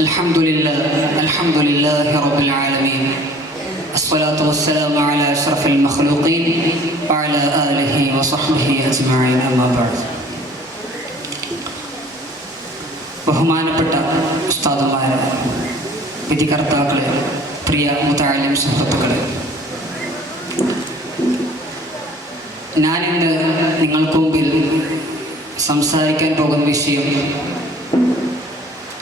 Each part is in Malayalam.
الحمد لله رب العالمين الصلاة والسلام على أشرف المخلوقين وعلى آله وصحبه أجمعين أما بعد. ബഹുമാനപ്പെട്ട ഉസ്താദുമാരെ, വിധികർത്താക്കളെ, പ്രിയ മുതഅല്ലിം സുഹൃത്തുക്കളെ, ഞാനിന്ന് നിങ്ങൾക്ക് മുമ്പിൽ സംസാരിക്കാൻ പോകുന്ന വിഷയം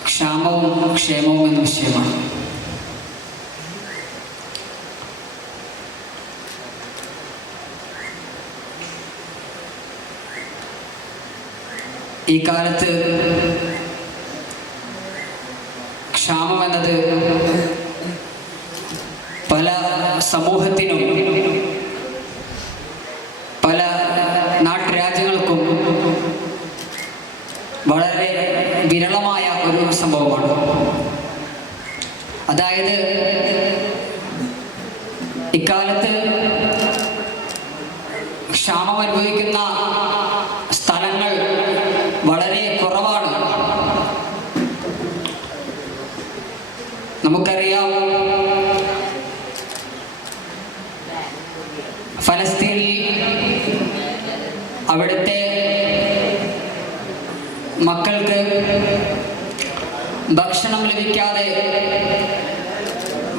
ക്ഷാമവും ക്ഷേമവും എന്ന വിഷയമാണ്. ഈ കാലത്ത് ക്ഷാമം എന്നത് പല സമൂഹത്തിനും പല നാട്ടുരാജ്യങ്ങൾക്കും വളരെ വിരളമായ ഒരു സംഭവമാണ്. അതായത് ഇക്കാലത്ത് ക്ഷാമം അനുഭവിക്കുന്ന സ്ഥലങ്ങൾ വളരെ കുറവാണ്. നമുക്കറിയാം, ഫലസ്തീനിൽ അവിടുത്തെ മക്കൾക്ക് ഭക്ഷണം ലഭിക്കാതെ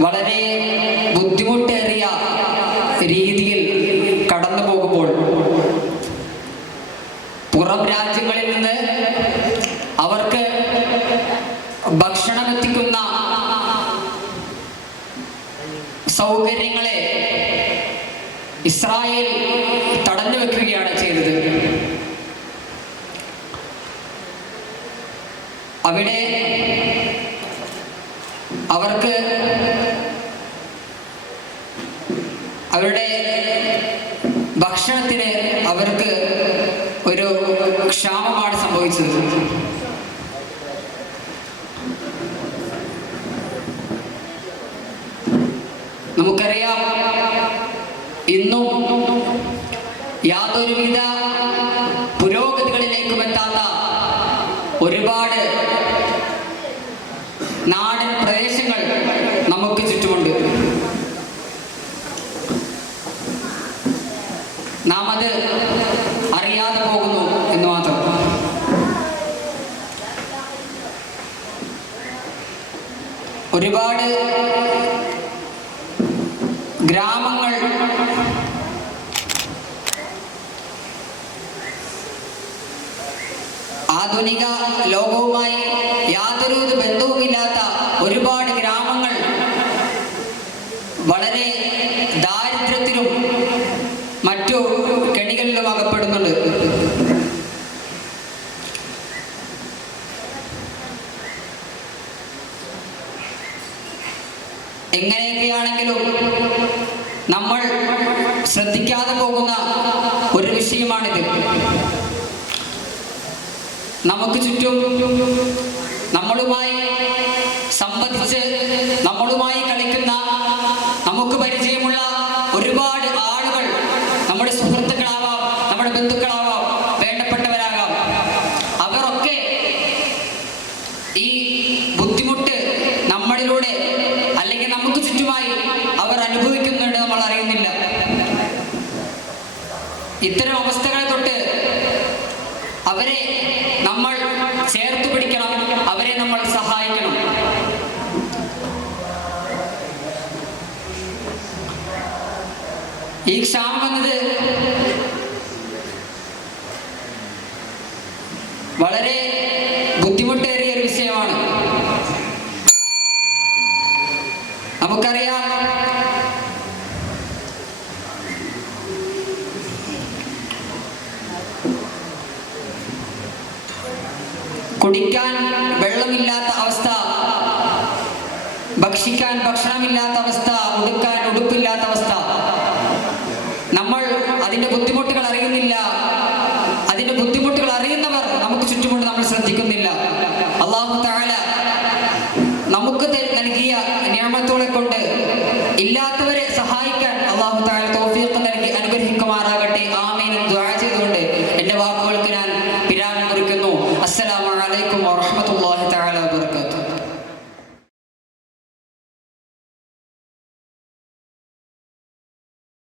വളരെ ബുദ്ധിമുട്ടേറിയ രീതിയിൽ കടന്നു പോകുമ്പോൾ പുറം രാജ്യങ്ങളിൽ നിന്ന് അവർക്ക് ഭക്ഷണം എത്തിക്കുന്ന സൗകര്യങ്ങളെ ഇസ്രായേൽ തടഞ്ഞു വെക്കുകയാണ് ചെയ്തത്. അവിടെ അവർക്ക് അവരുടെ ഭക്ഷണത്തിന് അവർക്ക് ഒരു ക്ഷാമമാണ് സംഭവിച്ചത്. നമുക്കറിയാം, ഇന്നും യാതൊരുവിധ പുരോഗതികളിലേക്കും എത്താത്ത ഒരുപാട് നാടൻ പ്രദേശങ്ങൾ നമുക്ക് ചുറ്റുമുണ്ട്. നാം അത് അറിയാതെ പോകുന്നു എന്ന് മാത്രം. ഒരുപാട് ഗ്രാമങ്ങൾ ആധുനിക ലോകവുമായി യാതൊരു ബന്ധവുമില്ലാത്ത ഒരുപാട് ഗ്രാമങ്ങൾ വളരെ ദാരിദ്ര്യത്തിലും മറ്റു കെണികളിലും അകപ്പെടുന്നുണ്ട്. എങ്ങനെയൊക്കെയാണെങ്കിലും നമ്മൾ ശ്രദ്ധിക്കാതെ പോകുന്ന ഒരു വിഷയമാണിത്. നമുക്ക് ചുറ്റും നമ്മളുമായി സംവദിച്ച് നമ്മളുമായി കളിക്കുന്ന നമുക്ക് പരിചയമുള്ള ഒരുപാട് ആളുകൾ, നമ്മുടെ സുഹൃത്തുക്കളാവാം, നമ്മുടെ ബന്ധുക്കളാവാം, വേണ്ടപ്പെട്ടവരാകാം, അവരൊക്കെ ഈ ബുദ്ധിമുട്ട് നമ്മളിലൂടെ അല്ലെങ്കിൽ നമുക്ക് ചുറ്റുമായി അവർ അനുഭവിക്കുന്നുണ്ട്, നമ്മൾ അറിയുന്നില്ല. ഇത്തരം അവസ്ഥകളെ തൊട്ട് അവരെ നമ്മൾ ചേർത്ത് പിടിക്കണം, അവരെ നമ്മൾ സഹായിക്കണം. ഈ ക്ഷാമം എന്നത് വളരെ ബുദ്ധിമുട്ടേറിയ ഒരു വിഷയമാണ്. നമുക്കറിയാം, കുടിക്കാൻ വെള്ളമില്ലാത്ത അവസ്ഥ, ഭക്ഷിക്കാൻ ഭക്ഷണമില്ലാത്ത അവസ്ഥ, ഉടുക്കാൻ ഉടുപ്പില്ലാത്ത അവസ്ഥ. നമ്മൾ അതിൻ്റെ ബുദ്ധിമുട്ടുകൾ അറിയുന്നില്ല. അതിൻ്റെ ബുദ്ധിമുട്ടുകൾ അറിയുന്നവർ നമുക്ക് ചുറ്റുമുണ്ട്, നമ്മൾ ശ്രദ്ധിക്കുന്നില്ല. അല്ലാഹു തആല നമുക്ക് നൽകിയ നിഅമത്തുകളെ കൊണ്ട് ഇല്ലാത്തവരെ സഹായിക്കാൻ അല്ലാഹു തആല തൗഫീഖ് നൽകി അനുഗ്രഹിക്കുമാറാകട്ടെ. ആമീൻ ദുആ ചെയ്തുകൊണ്ട് എൻ്റെ വാക്കുകൾക്ക് ഞാൻ വിരാമം കുറിക്കുന്നു. അസ്സലാമു അലൈക്കും വറഹ്മത്തുള്ളാഹി